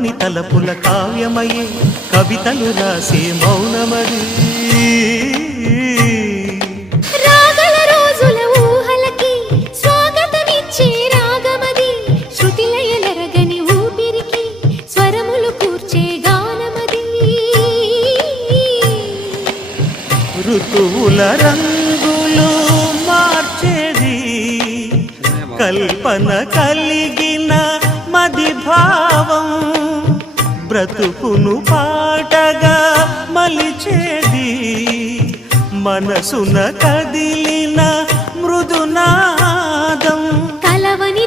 కమ్మని తలపుల కావ్యమయే కవితలు రాసే మౌనమది. రాగల రోజుల ఊహలకి స్వాగతమిచ్చే రాగమది. శృతిలయలరగని ఊపిరికి స్వరములు కూర్చే గానమది. ఋతువుల రంగులు మార్చేది. కల్పన కలిగిన మది భావం బ్రతుకును పాటగా మలిచేది. మనసున కదిలిన మృదునాదం. కలవని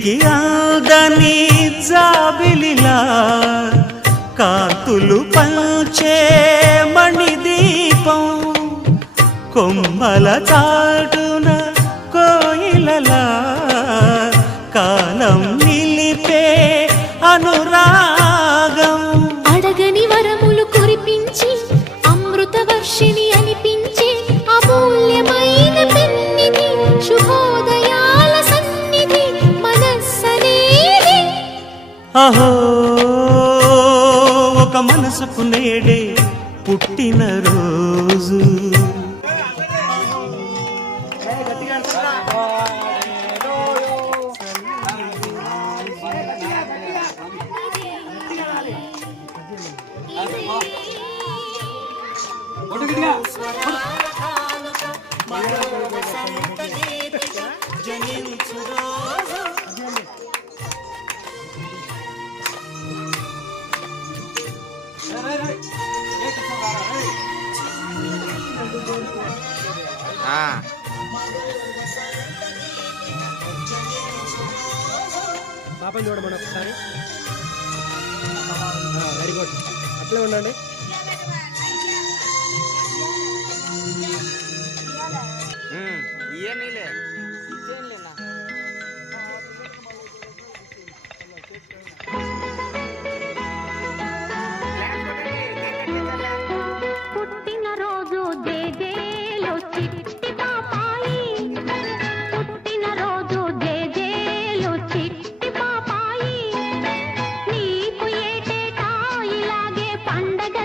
చేతికి అందని జాబిలిలా కాంతులు పంచే మణిదీపం కొమ్మల చాటున అహో ఒక మనసుకు నేడే పాపని చూడమని ఒకసారి. వెరీ గుడ్ అట్లే ఉండండి. పండగ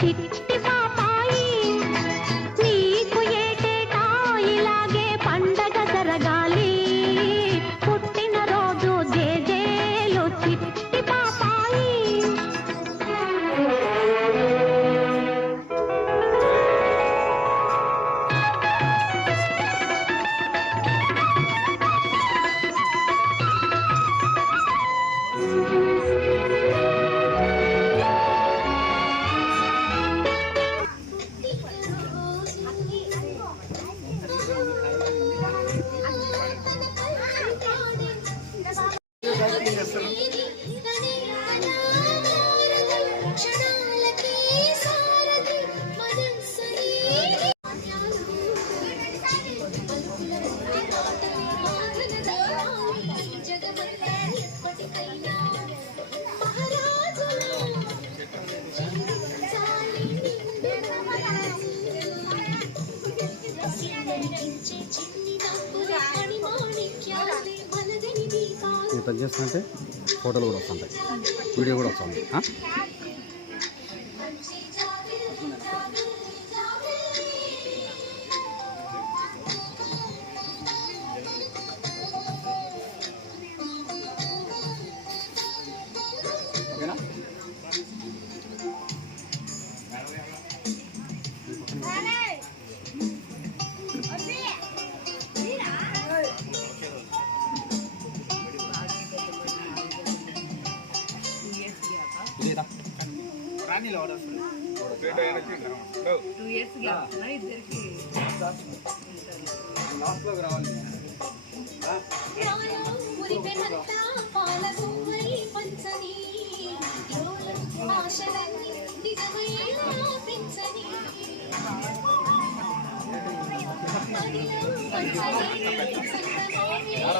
চিঠি టచ్ చేస్తుంటే ఫోటోలు కూడా వస్తుంటాయి. వీడియో కూడా వస్తుంది. ఇదేదా టూ ఇయర్స్ ఇద్దరికి లాస్ట్లోకి రావాలి.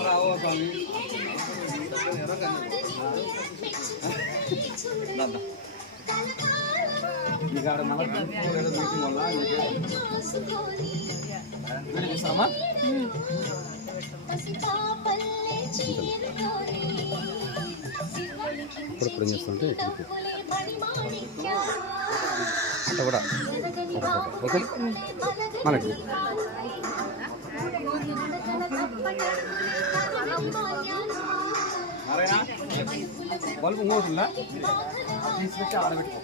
రావో స్వామి. నీకు చూస్తామా ఇప్పుడు ఏం చేస్తుంటే అట్లా కూడా జనగని బాబు ఓకే బల్బు ఇంకోటిందా తీసుకొచ్చి ఆడబెట్టుకో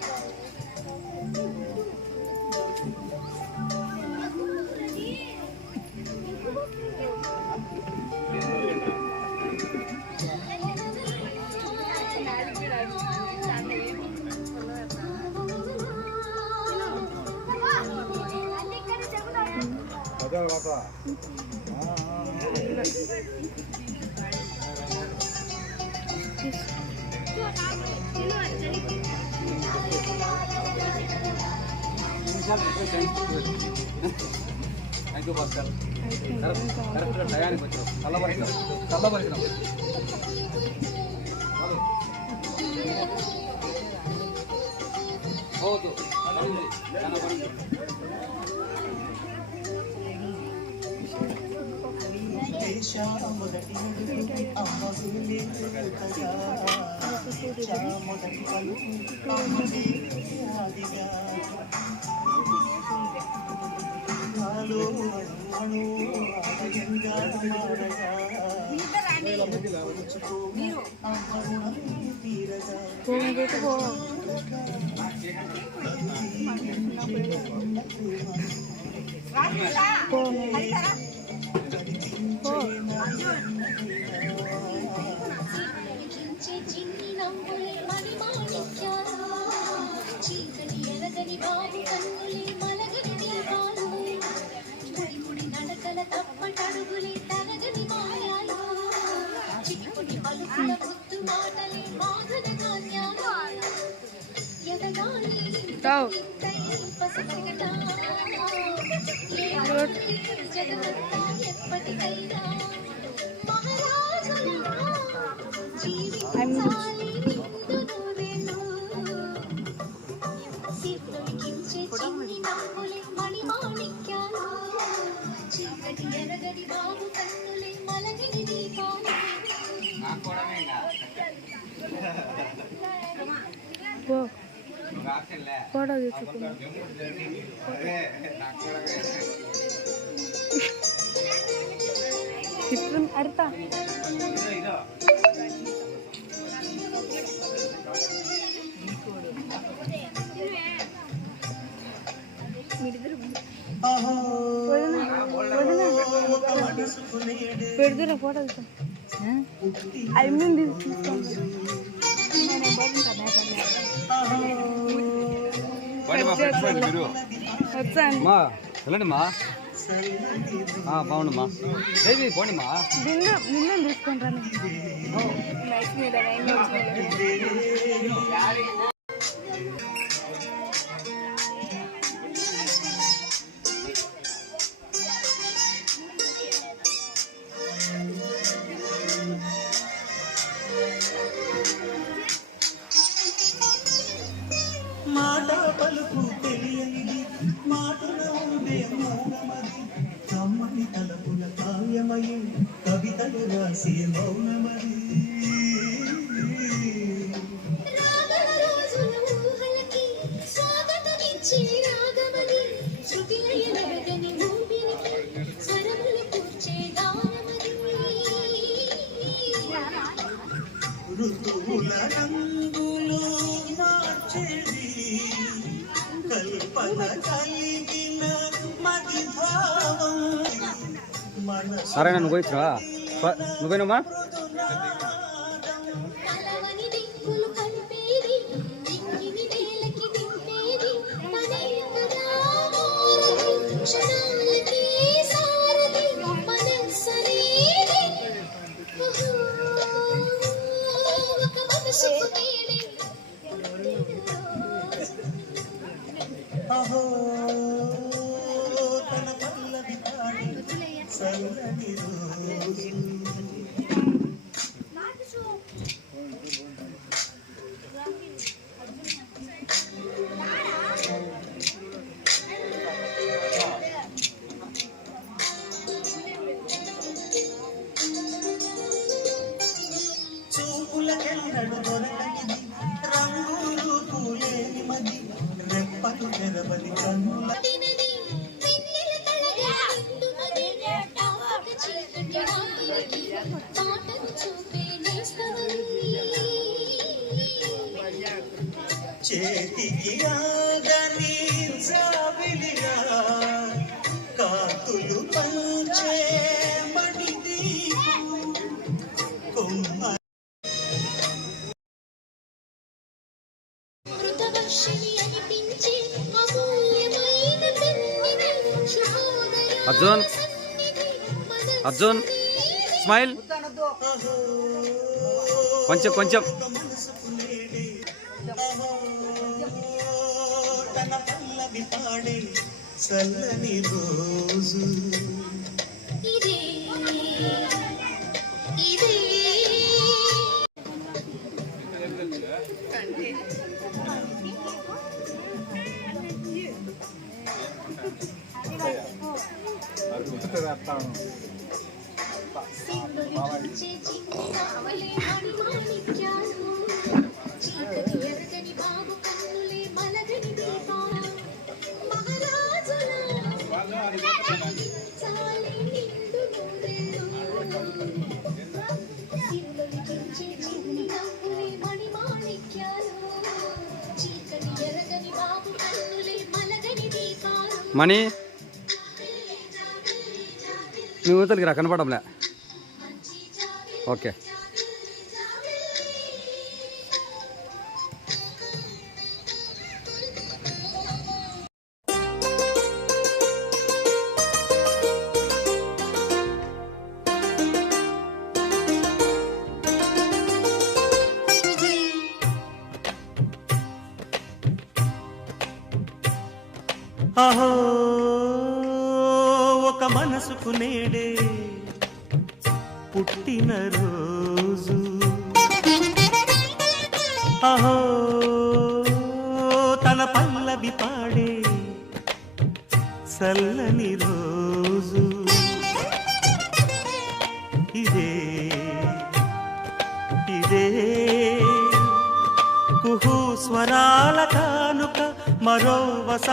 థ్యాంక్ యూ భాస్కర్ కరెక్ట్ కరెక్ట్గా టయానికి వచ్చావు చల్లబరిచినావు చల్లబరిచినావు హౌదు పడింది చాలా పడింది వెలిగించే చిన్ని నవ్వులే మణిమాణిక్యాలు చీకటి ఎరగని బాబు కన్నులే తప్పటడుగులే తరగని మాయాలు చిటిపొడి పలుకుల ముద్దు మాటలే మాధన ధాన్యాలు ఎదగాలి జగమంతా ఎప్పటికైనా మహారాజులా జీవించాలి ఫోటో తీసుకున్నా ఇప్పుడు అర్థ పెడుతున్నా ఫోటో తీసుకున్నా అవి మేము బండి మా ఫ్రెండ్స్ బండి మీరు వచ్చాను మా వెళ్ళండి మా బాగుండమ్మా ఏది పోండి మా బిందు బిందు తీసుకుంటాను తలుపు తెలియనిది మాటల ఉండే మౌనమది. కమ్మని తలపుల కావ్యమయం కవితలు రాసే మౌనమది. నారాయణ నువ్వు ఇచ్చినా నువ్వేనమ్మా Shut up. చేతికి రాదని జాబిలిగా కాతులు పంచే అర్జున్. అర్జున్. స్మైల్. కొంచెం కొంచెం. నాడే చల్లని రోజు అద్భుత రాస్తాను మనీ? మీ ఊతలకి రా కనపడంలే ఓకే. అహో ఒక మనసుకు నేడే పుట్టినరో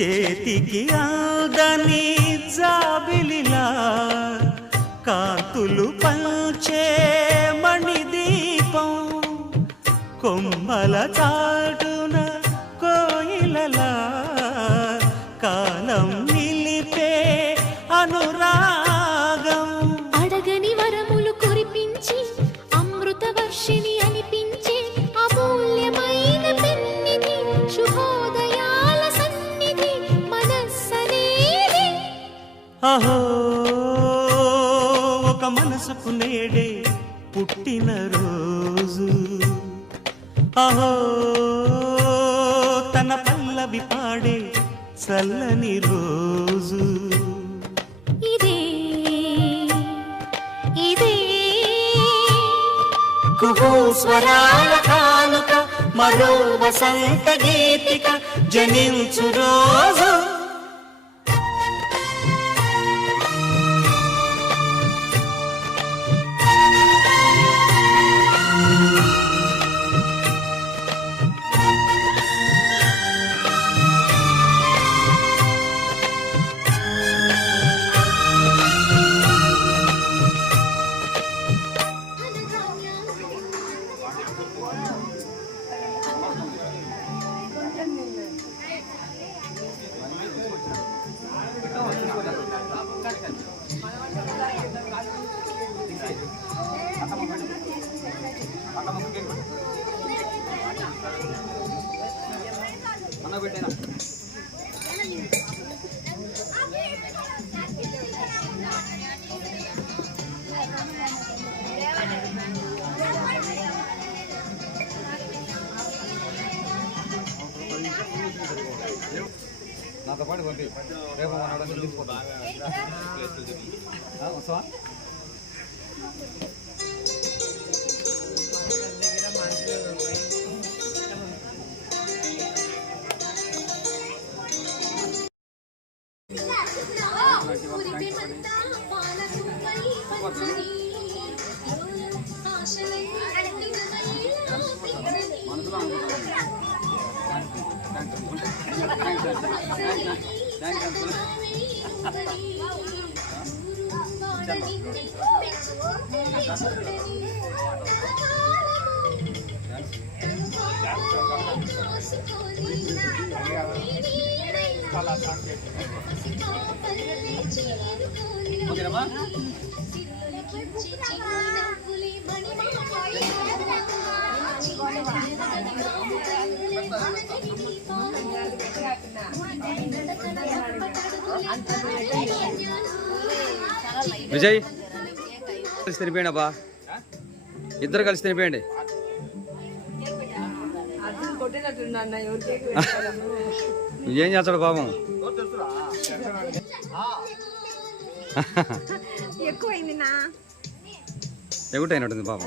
చేతికి అందని జాబిలిలా కాంతులు పంచే మణిదీపం కొమ్మల చాట అహో ఒక మనసుకు నేడే పుట్టిన రోజు. అహో తన పల్లవి పాడే చల్లని రోజు. ఇదే ఇదే. కుహు స్వరాల కానుక మరో వసంత గీతిక జనించు రోజు. ఓకేనమ్మా విజయ్ కలిసి తినిపోయండి అబ్బా. ఇద్దరు కలిసి తినిపోయండి. ఏం చేస్తాడు పాపం? ఎక్కువైంది ఎగుటైనట్టుంది పాపం.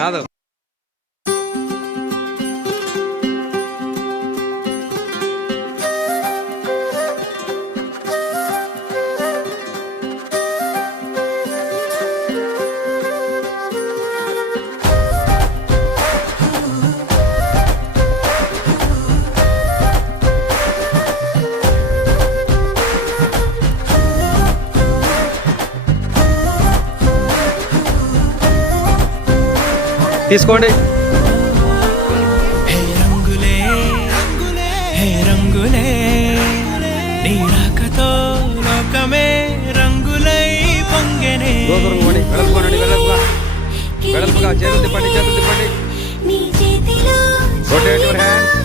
కాదు. దూరం పోండి వెడల్పుకోండి వెడల్పుగా. వెడల్పుగా చేతులు తిప్పండి చేతులు తిప్పండి. నీ చేతిలో Rotate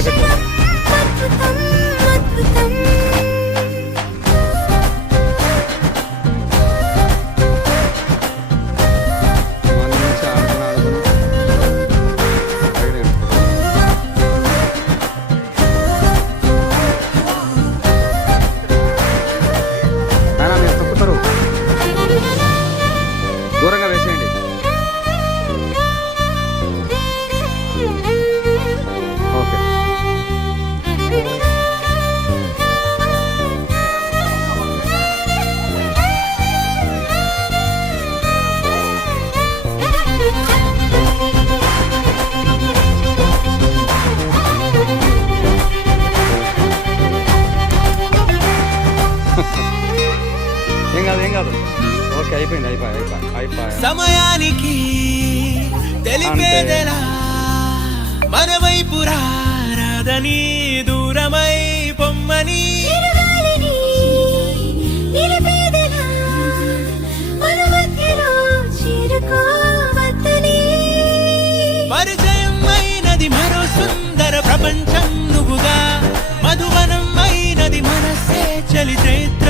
Gracias. ఏం కాదు ఏం కాదు. ఓకే అయిపోయింది అయిపోయి అయిపోయి అయిపోయి. సమయానికి తెలిపేదెలా మన వైపు దూరమై పొమ్మని. పరిచయమైనది మరో సుందర ప్రపంచం నువ్వుగా మధువనం అయినది మనసే. చలి చైత్ర